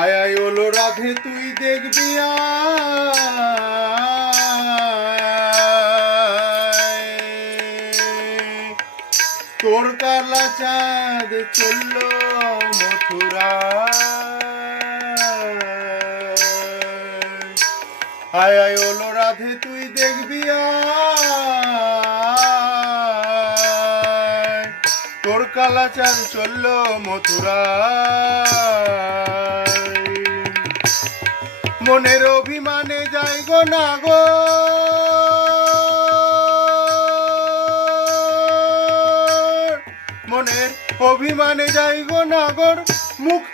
আয় আয় ওলো রাধে তুই দেখবি তোর কালা চাঁদ চলল মথুরা। আয় আয় ওলো রাধে তুই দেখবি তোর কালা চাঁদ চলল মথুরা। মনের অভিমানে যাই গো না গো মনের অভিমানে যাই গো নাগর মুখ